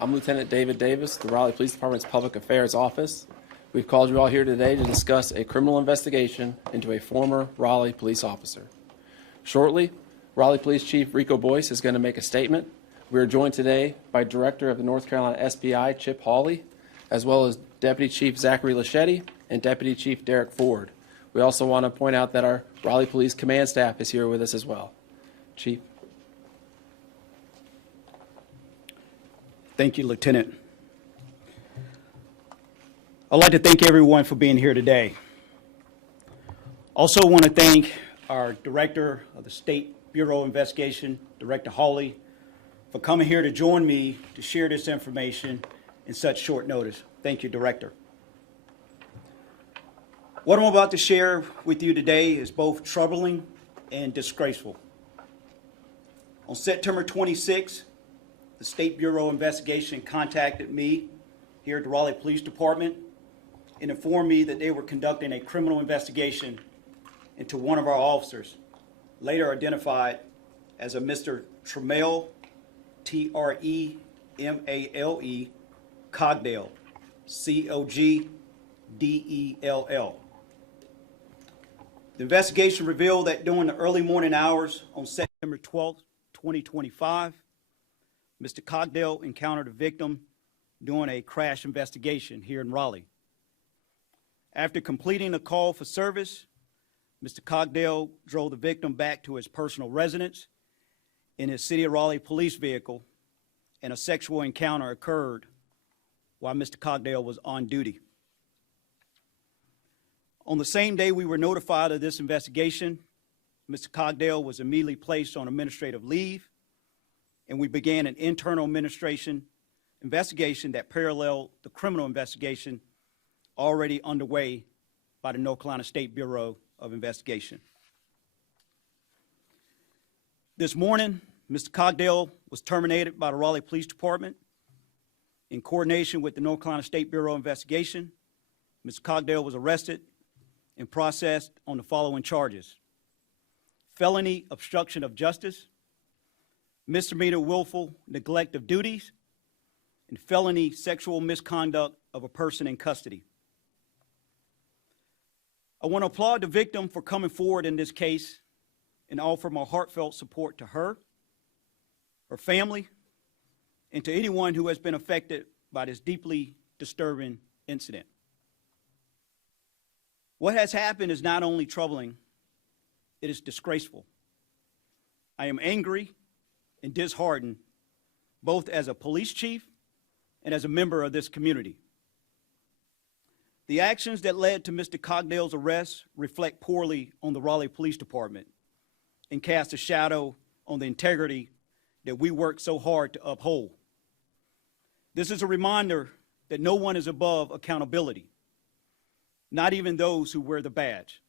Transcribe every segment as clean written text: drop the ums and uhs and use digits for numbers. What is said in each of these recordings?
I'm Lieutenant David Davis, the Raleigh Police Department's Public Affairs Office. We've called you all here today to discuss a criminal investigation into a former Raleigh police officer. Shortly, Raleigh Police Chief Rico Boyce is going to make a statement. We are joined today by Director of the North Carolina SPI, Chip Hawley, as well as Deputy Chief Zachary Laschetti and Deputy Chief Derek Ford. We also want to point out that our Raleigh Police Command staff is here with us as well. Chief. Thank you, Lieutenant. I'd like to thank everyone for being here today. Also want to thank our Director of the State Bureau of Investigation, Director Hawley, for coming here to join me to share this information in such short notice. Thank you, Director. What I'm about to share with you today is both troubling and disgraceful. On September 26, the State Bureau of Investigation contacted me here at the Raleigh Police Department and informed me that they were conducting a criminal investigation into one of our officers, later identified as a Mr. Tremale, Tremale, Cogdell, Cogdell. The investigation revealed that during the early morning hours on September 12, 2025, Mr. Cogdell encountered a victim during a crash investigation here in Raleigh. After completing a call for service, Mr. Cogdell drove the victim back to his personal residence in his City of Raleigh police vehicle, and a sexual encounter occurred while Mr. Cogdell was on duty. On the same day we were notified of this investigation, Mr. Cogdell was immediately placed on administrative leave, and we began an internal investigation that paralleled the criminal investigation already underway by the North Carolina State Bureau of Investigation. This morning, Mr. Cogdell was terminated by the Raleigh Police Department. In coordination with the North Carolina State Bureau of Investigation, Mr. Cogdell was arrested and processed on the following charges: felony obstruction of justice, misdemeanor willful neglect of duties, and felony sexual misconduct of a person in custody. I want to applaud the victim for coming forward in this case and offer my heartfelt support to her, her family, and to anyone who has been affected by this deeply disturbing incident. What has happened is not only troubling, it is disgraceful. I am angry and disheartened, both as a police chief and as a member of this community. The actions that led to Mr. Cogdell's arrest reflect poorly on the Raleigh Police Department and cast a shadow on the integrity that we work so hard to uphold. This is a reminder that no one is above accountability, not even those who wear the badge.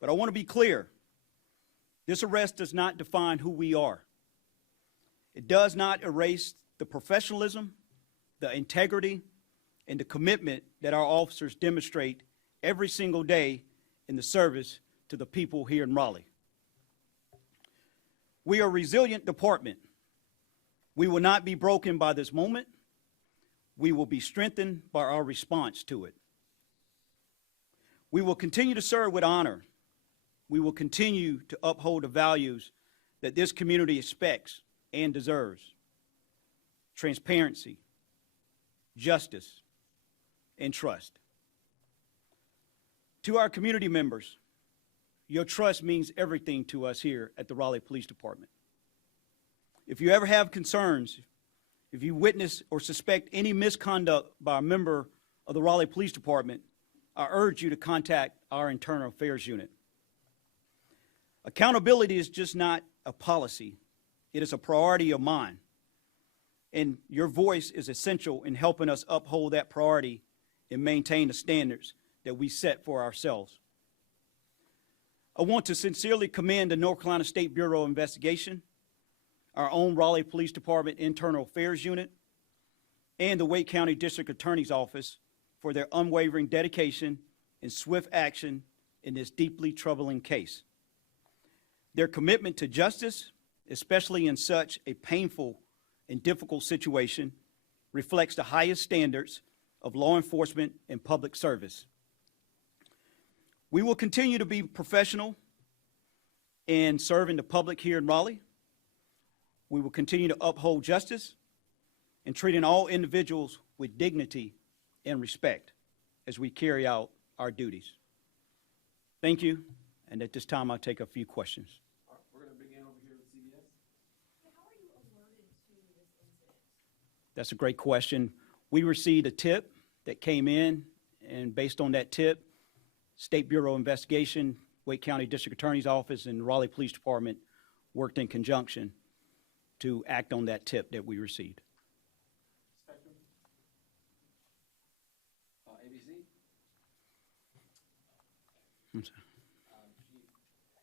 But I want to be clear, this arrest does not define who we are. It does not erase the professionalism, the integrity, and the commitment that our officers demonstrate every single day in the service to the people here in Raleigh. We are a resilient department. We will not be broken by this moment. We will be strengthened by our response to it. We will continue to serve with honor. We will continue to uphold the values that this community expects and deserves: transparency, justice, and trust. To our community members, your trust means everything to us here at the Raleigh Police Department. If you ever have concerns, if you witness or suspect any misconduct by a member of the Raleigh Police Department, I urge you to contact our Internal Affairs Unit. Accountability is just not a policy. It is a priority of mine. And your voice is essential in helping us uphold that priority and maintain the standards that we set for ourselves. I want to sincerely commend the North Carolina State Bureau of Investigation, our own Raleigh Police Department Internal Affairs Unit, and the Wake County District Attorney's Office for their unwavering dedication and swift action in this deeply troubling case. Their commitment to justice, especially in such a painful and difficult situation reflects the highest standards of law enforcement and public service. We will continue to be professional in serving the public here in Raleigh. We will continue to uphold justice and treating all individuals with dignity and respect as we carry out our duties. Thank you, and at this time I'll take a few questions. All right, we're going to begin over here with CBS. How are you alerted to this incident? That's a great question. We received a tip that came in, and based on that tip, State Bureau of Investigation, Wake County District Attorney's Office, and Raleigh Police Department worked in conjunction to act on that tip that we received. Spectrum. ABC. I'm sorry. Chief,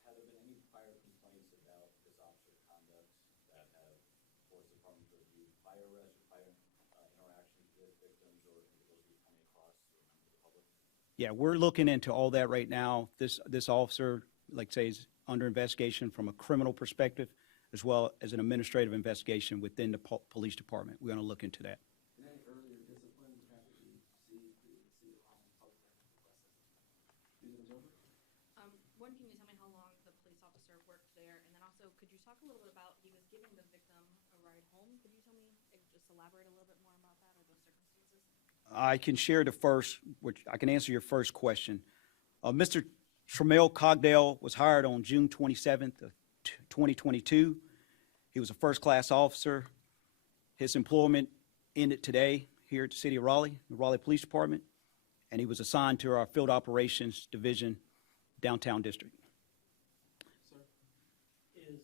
have there been any prior complaints about this officer's conduct that have forced the department to review prior arrests or prior interactions with victims or individuals you're coming across or members of the public? Yeah, we're looking into all that right now. This officer, like I say, is under investigation from a criminal perspective as well as an administrative investigation within the police department. We're going to look into that. Is there any earlier discipline you have received previously on public process? News and Observer. One, can you tell me how long the police officer worked there? And then also, could you talk a little bit about, he was giving the victim a ride home. Could you tell me, just elaborate a little bit more about that or those circumstances? I can share the first, which I can answer your first question. Mr. Tremale Cogdell was hired on June 27th of 2022. He was a first-class officer. His employment ended today here at the City of Raleigh, the Raleigh Police Department, and he was assigned to our Field Operations Division, Downtown District. Sir. Is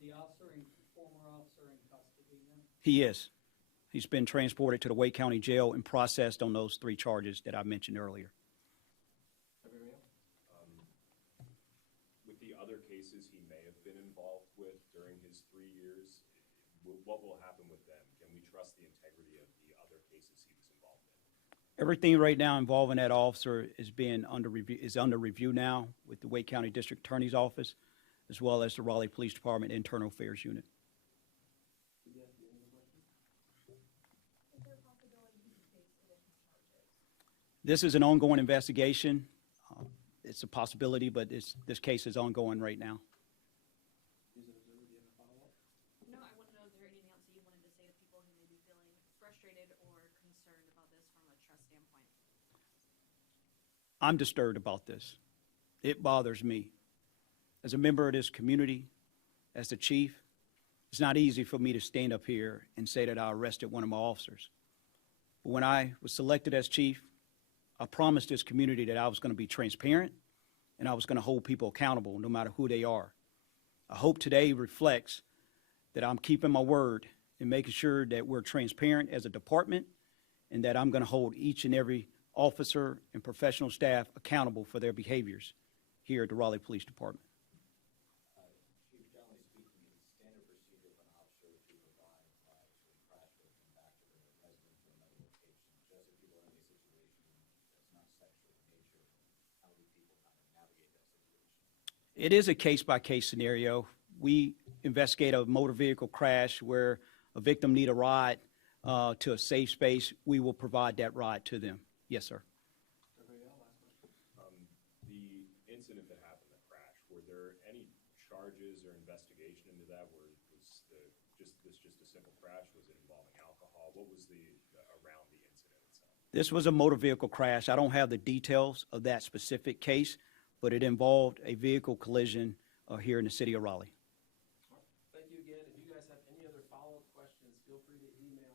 the former officer in custody now? He is. He's been transported to the Wake County Jail and processed on those 3 charges that I mentioned earlier. Everybody else? With the other cases he may have been involved with during his 3 years, what will happen with them? Can we trust the integrity of the other cases he was involved in? Everything right now involving that officer is under review now with the Wake County District Attorney's Office, as well as the Raleigh Police Department Internal Affairs Unit. CBS, do you have any questions? Is there a possibility he could face additional charges? This is an ongoing investigation. It's a possibility, but this case is ongoing right now. News and Observer, do you have a follow-up? No, I want to know, is there anything else that you wanted to say to people who may be feeling frustrated or concerned about this from a trust standpoint? I'm disturbed about this. It bothers me. As a member of this community, as the chief, it's not easy for me to stand up here and say that I arrested one of my officers. But when I was selected as chief, I promised this community that I was going to be transparent and I was going to hold people accountable no matter who they are. I hope today reflects that I'm keeping my word and making sure that we're transparent as a department and that I'm going to hold each and every officer and professional staff accountable for their behaviors here at the Raleigh Police Department. Chief, generally speaking, is it standard procedure for an officer to provide sort of crash victim back to the residence or another location, just if people are in a situation that's not sexual in nature? How do people kind of navigate that situation? It is a case-by-case scenario. We investigate a motor vehicle crash where a victim need a ride to a safe space. We will provide that ride to them. Yes, sir. Everybody else, last question. The incident that happened, the crash, were there any charges or investigation into that? Was this just a simple crash? Was it involving alcohol? What was around the incident itself? This was a motor vehicle crash. I don't have the details of that specific case, but it involved a vehicle collision here in the City of Raleigh. All right. Thank you again. If you guys have any other follow-up questions, feel free to email